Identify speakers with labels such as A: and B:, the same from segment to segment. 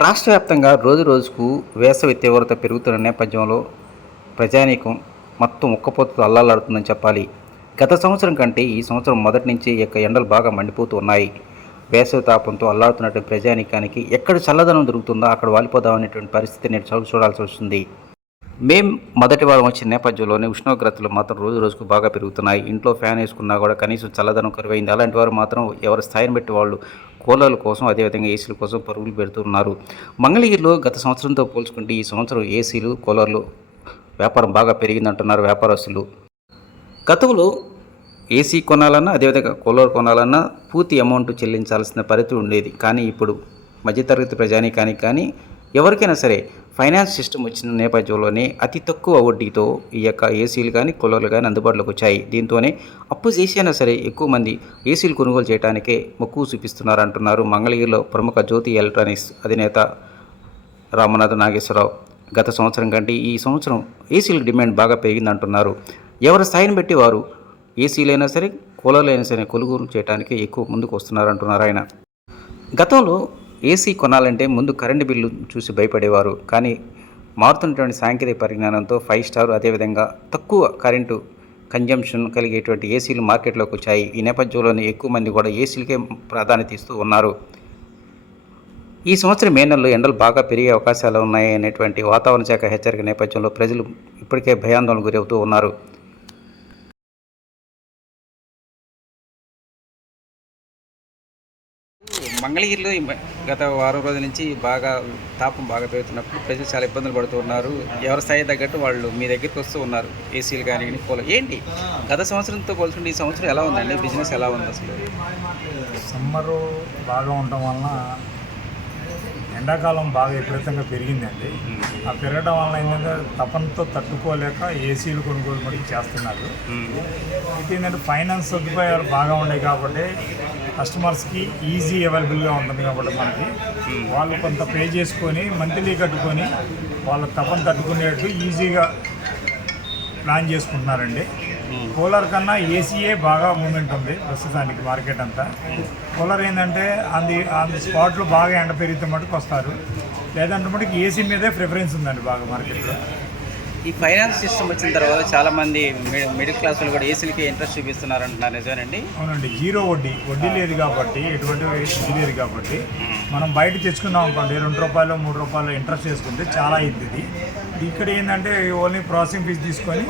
A: రాష్ట్ర వ్యాప్తంగా రోజు రోజుకు వేసవి తీవ్రత పెరుగుతున్న నేపథ్యంలో ప్రజానీకం మొత్తం ఉక్కపోతతో అల్లాలాడుతుందని చెప్పాలి. గత సంవత్సరం కంటే ఈ సంవత్సరం మొదటి నుంచి యొక్క ఎండలు బాగా మండిపోతూ ఉన్నాయి. వేసవి తాపంతో అల్లాడుతున్నటువంటి ప్రజానీకానికి ఎక్కడ చల్లదనం దొరుకుతుందో అక్కడ వాలిపోదామనేటువంటి పరిస్థితి నేను చూడాల్సి వస్తుంది. మేం మొదటి వారం వచ్చిన నేపథ్యంలోనే ఉష్ణోగ్రతలు మాత్రం రోజు రోజుకు బాగా పెరుగుతున్నాయి. ఇంట్లో ఫ్యాన్ వేసుకున్నా కూడా కనీసం చల్లదనం కరువైంది. అలాంటి వారు మాత్రం ఎవరి స్థాయిని బట్టి వాళ్ళు కూలర్ల కోసం అదేవిధంగా ఏసీల కోసం పరుగులు పెడుతున్నారు. మంగళగిరిలో గత సంవత్సరంతో పోల్చుకుంటే ఈ సంవత్సరం ఏసీలు కూలర్లు వ్యాపారం బాగా పెరిగిందంటున్నారు వ్యాపారస్తులు. గతంలో ఏసీ కొనాలన్నా అదేవిధంగా కూలర్ కొనాలన్నా పూర్తి అమౌంట్ చెల్లించాల్సిన పరిస్థితి ఉండేది. కానీ ఇప్పుడు మధ్యతరగతి ప్రజానీకానికి కానీ ఎవరికైనా సరే ఫైనాన్స్ సిస్టమ్ వచ్చిన నేపథ్యంలోనే అతి తక్కువ వడ్డీతో ఈ యొక్క ఏసీలు కానీ కూలర్లు కానీ అందుబాటులోకి వచ్చాయి. దీంతోనే అప్పు చేసైనా సరే ఎక్కువ మంది ఏసీలు కొనుగోలు చేయడానికే మక్కువ చూపిస్తున్నారు అంటున్నారు మంగళగిరిలో ప్రముఖ జ్యోతి ఎలక్ట్రానిక్స్ అధినేత రామనాథ్ నాగేశ్వరరావు. గత సంవత్సరం కంటే ఈ సంవత్సరం ఏసీల డిమాండ్ బాగా పెరిగిందంటున్నారు. ఎవరి స్థాయిని బట్టి వారు ఏసీలైనా సరే కూలర్లు అయినా సరే కొనుగోలు చేయడానికి ఎక్కువ ముందుకు వస్తున్నారు అంటున్నారు ఆయన. గతంలో ఏసీ కొనాలంటే ముందు కరెంటు బిల్లు చూసి భయపడేవారు. కానీ మారుతున్నటువంటి సాంకేతిక పరిజ్ఞానంతో ఫైవ్ స్టార్ అదేవిధంగా తక్కువ కరెంటు కన్జంప్షన్ కలిగేటువంటి ఏసీలు మార్కెట్లోకి వచ్చాయి. ఈ నేపథ్యంలోనే ఎక్కువ మంది కూడా ఏసీలకే ప్రాధాన్యత ఇస్తూ ఉన్నారు. ఈ సంవత్సరం మే నెలలో ఎండలు బాగా పెరిగే అవకాశాలు ఉన్నాయి అనేటువంటి వాతావరణ శాఖ హెచ్చరిక నేపథ్యంలో ప్రజలు ఇప్పటికే భయాందోళన గురవుతూ ఉన్నారు. మంగళగిరిలో గత వారం రోజుల నుంచి బాగా తాపం బాగా పెరుగుతున్నప్పుడు ప్రజలు చాలా ఇబ్బందులు పడుతూ ఉన్నారు. ఎవరి స్థాయి తగ్గట్టు వాళ్ళు మీ దగ్గరికి వస్తూ ఉన్నారు. ఏసీలు కానీ కూల ఏంటి? గత సంవత్సరంతో పోల్చుకుంటే ఈ సంవత్సరం ఎలా ఉందండి? బిజినెస్ ఎలా ఉంది అసలు?
B: సమ్మరు బాగా ఉండటం వలన ఎండాకాలం బాగా విపరీతంగా పెరిగిందండి. ఆ పెరగడం వలన ఏంటంటే తపనతో తట్టుకోలేక ఏసీలు కొనుగోలు మటుకు చేస్తున్నారు. అయితే ఏంటంటే ఫైనాన్స్ సదుపాయాలు బాగా ఉన్నాయి కాబట్టి కస్టమర్స్కి ఈజీ అవైలబుల్గా ఉంటుంది కాబట్టి మనకి. వాళ్ళు కొంత పే చేసుకొని మంత్లీ కట్టుకొని వాళ్ళ తపన తట్టుకునేట్టు ఈజీగా ప్లాన్ చేసుకుంటున్నారండి. కూలర్ కన్నా ఏసీయే బాగా మూమెంట్ ఉంది ప్రస్తుతానికి మార్కెట్ అంతా. కూలర్ ఏంటంటే అది ఆన్ స్పాట్లో బాగా ఎండ పెరిగితే మటుకు వస్తారు లేదంటే మటుకు ఏసీ మీదే ప్రిఫరెన్స్ ఉందండి బాగా మార్కెట్లో.
A: ఈ ఫైనాన్స్ సిస్టమ్ వచ్చిన తర్వాత చాలా మంది మి- మిడిల్ క్లాస్ వాళ్ళు కూడా ఏసీలకి ఇంట్రెస్ట్ చూపిస్తున్నారు అంటున్నారు నిజమేనండి?
B: అవునండి. జీరో వడ్డీ. వడ్డీ లేదు కాబట్టి ఎటువంటి ఇది లేదు కాబట్టి మనం బయట తెచ్చుకున్నాం అనుకోండి. రెండు రూపాయలు మూడు రూపాయలు ఇంట్రెస్ట్ చేసుకుంటే చాలా అయింది ఇది. ఇక్కడ ఏంటంటే ఓన్లీ ప్రాసెసింగ్ ఫీజు తీసుకొని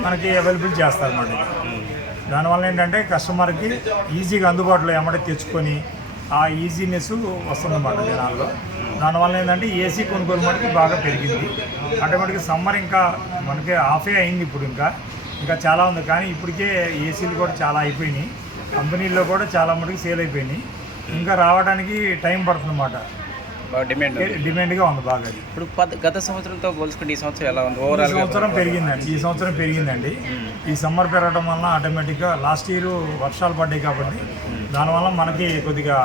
B: మనకి అవైలబుల్ చేస్తారన్నమాట ఇది. దానివల్ల ఏంటంటే కస్టమర్కి ఈజీగా అందుబాటులో ఎమ్మడే తెచ్చుకొని ఆ ఈజీనెస్ వస్తుందన్నమాట జనాల్లో. దానివల్ల ఏంటంటే ఏసీ కొనుగోలు మటుకు బాగా పెరిగింది. ఆటోమేటిక్గా సమ్మర్ ఇంకా మనకి హాఫే అయింది ఇప్పుడు ఇంకా. ఇంకా చాలా ఉంది కానీ ఇప్పటికే ఏసీలు కూడా చాలా అయిపోయినాయి. కంపెనీల్లో కూడా చాలా మటుకు సేల్ అయిపోయినాయి. ఇంకా రావడానికి టైం పడుతుందన్నమాట. డిమాండ్. డిమాండ్గా ఉంది. బాగా అది.
A: ఇప్పుడు గత సంవత్సరంతో పోల్చుకుంటే ఈ సంవత్సరం ఎలా ఉంది?
B: ఓవరాల్ సంవత్సరం పెరిగిందండి. ఈ సంవత్సరం పెరిగిందండి. ఈ సమ్మర్ పెరగడం వల్ల ఆటోమేటిక్గా లాస్ట్ ఇయర్ వర్షాలు పడ్డాయి కాబట్టి దానివల్ల మనకి కొద్దిగా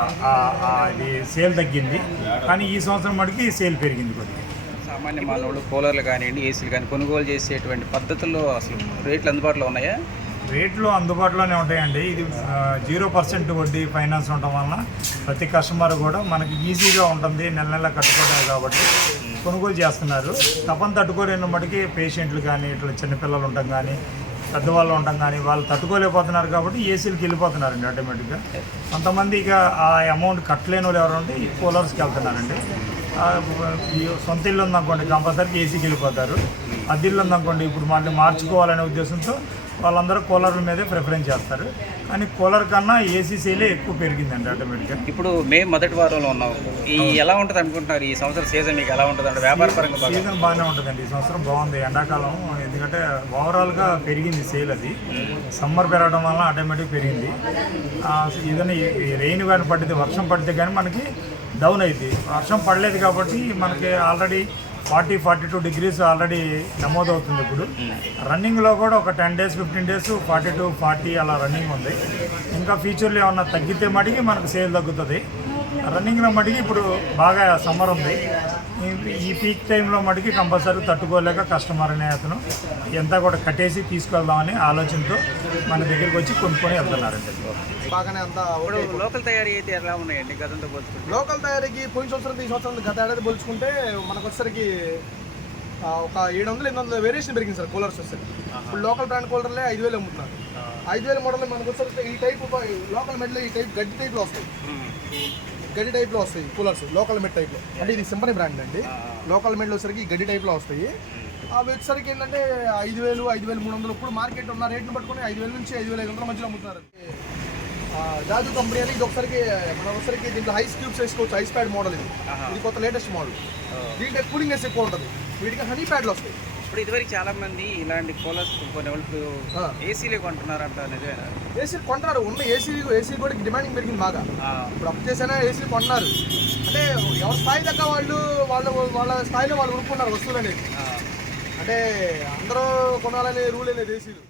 B: ఇది సేల్ తగ్గింది. కానీ ఈ సంవత్సరం మటుకి సేల్ పెరిగింది కొద్దిగా.
A: సామాన్య మానవులు కూలర్లు కానివ్వండి ఏసీలు కానీ కొనుగోలు చేసేటువంటి పద్ధతుల్లో అసలు రేట్లు అందుబాటులో ఉన్నాయా?
B: రేట్లు అందుబాటులోనే ఉంటాయండి. ఇది జీరో పర్సెంట్ వడ్డీ ఫైనాన్స్ ఉండటం వలన ప్రతి కస్టమర్ కూడా మనకి ఈజీగా ఉంటుంది. నెల నెల కట్టుకోవడం కాబట్టి కొనుగోలు చేస్తున్నారు. తపన తట్టుకోలేని మటుకి పేషెంట్లు కానీ ఇట్లా చిన్నపిల్లలు ఉండటం కానీ పెద్దవాళ్ళు ఉండటం కానీ వాళ్ళు తట్టుకోలేకపోతున్నారు కాబట్టి ఏసీలకి వెళ్ళిపోతున్నారండి ఆటోమేటిక్గా. కొంతమంది ఇక ఆ అమౌంట్ కట్టలేని వాళ్ళు ఎవరంటే ఈ కూలర్స్కి వెళ్తున్నారండి. సొంత ఇల్లు ఉందనుకోండి కంపల్సరీకి ఏసీకి వెళ్ళిపోతారు. అద్దిల్లు ఉందనుకోండి ఇప్పుడు మళ్ళీ మార్చుకోవాలనే ఉద్దేశంతో వాళ్ళందరూ కూలర్ల మీదే ప్రిఫరెన్స్ చేస్తారు. కానీ కూలర్ కన్నా ఏసీ సేలే ఎక్కువ పెరిగిందండి ఆటోమేటిక్గా.
A: ఇప్పుడు మే మొదటి వారంలో ఉన్నాం ఈ ఎలా ఉంటుంది అనుకుంటున్నారు? ఈ సంవత్సరం సీజన్ మీకు ఎలా ఉంటుంది? అంటే వ్యాపార పరంగా
B: సీజన్ బాగానే ఉంటుందండి. ఈ సంవత్సరం బాగుంది. ఎండాకాలం ఎందుకంటే ఓవరాల్గా పెరిగింది సేల్ అది. సమ్మర్ పెరగడం వల్ల ఆటోమేటిక్ పెరిగింది. ఏదైనా రెయిన్ కానీ పడితే వర్షం పడితే కానీ మనకి డౌన్ అయింది వర్షం పడలేదు కాబట్టి మనకి already forty forty two degrees already నమోదవుతుంది ఇప్పుడు. రన్నింగ్లో కూడా ఒక ten days fifteen days forty two forty అలా రన్నింగ్ ఉంది. ఇంకా ఫ్యూచర్లో ఏమన్నా తగ్గితే మటుకి మనకు సేల్ తగ్గుతుంది. రన్నింగ్లో మటుకి ఇప్పుడు బాగా సమ్మర్ ఉంది. ఈ- ఈ పీక్ టైంలో మటుకి కంపల్సరీ తట్టుకోలేక కస్టమర్ అనే అతను ఎంత కూడా కట్టేసి తీసుకెళ్దామని ఆలోచనతో మన దగ్గరికి వచ్చి కొనుక్కొని వెళ్తున్నారండి.
A: బాగానే అంతా ఇప్పుడు లోకల్ తయారీ అయితే ఎలా ఉన్నాయండి గతంతో పోల్చుకుంటే?
B: లోకల్ తయారీకి పోయిన సంవత్సరం ఈ సంవత్సరం గత ఏడాది పోల్చుకుంటే మనకు వచ్చేసరికి ఆ, ఒక ఏడు వందలు ఎనిమిది వందల వేరియేషన్ పెరిగింది సార్ కూలర్స్ వచ్చేసరికి. ఇప్పుడు లోకల్ బ్రాండ్ కూలర్లే ఐదు వేలు అమ్ముతున్నారు. ఐదు వేల మోడల్ మనకు వచ్చేసరికి ఈ టైప్ లోకల్ మెడ్లో ఈ టైప్ గడ్డి టైప్లో వస్తాయి. గడ్డి టైప్లో వస్తాయి కూలర్స్ లోకల్ మెడ్ టైప్లో అంటే ఇది సింపనీ బ్రాండ్ అండి. లోకల్ మెడ్లో వచ్చేసరికి గడ్డి టైప్లో వస్తాయి. అవి వచ్చేసరికి ఏంటంటే ఐదు వేలు ఐదు వేలు మూడు వందలు ఇప్పుడు మార్కెట్ ఉన్న రేట్ని పట్టుకొని ఐదు వేల నుంచి ఐదు వేల ఐదు వందల మధ్యలో అమ్ముతున్నారు. జాజు కంపెనీ అని ఇది ఒకసారికి మన ఒకసారికి దీంట్లో హై స్క్యూబ్స్ వేసుకోవచ్చు ఐస్ ప్యాడ్ మోడల్ ఇది. ఇది కొత్త లేటెస్ట్ మోడల్ దీంట్లో కూలింగ్ వేసి ఎక్కువ ఉంటుంది. వీటికి హనీ ప్యాడ్లు వస్తాయి.
A: ఇప్పుడు ఇదివరకు చాలా మంది ఇలాంటి కూలర్స్ కొన్ని వాళ్ళు. ఏసీలే కొంటున్నారంట నిజమేనా?
B: ఏసీ కొంటారు ఉన్న ఏసీ ఏసీ కూడా డిమాండింగ్ పెరిగింది బాగా. ఇప్పుడు అప్ చేసినా ఏసీ కొంటున్నారు అంటే ఎవరి స్థాయి తగ్గ వాళ్ళు వాళ్ళ వాళ్ళ స్థాయిలో వాళ్ళు కొనుక్కున్నారు వస్తువులు అనేది. అంటే అందరూ కొనాలనే రూల్ అనేది ఏసీలు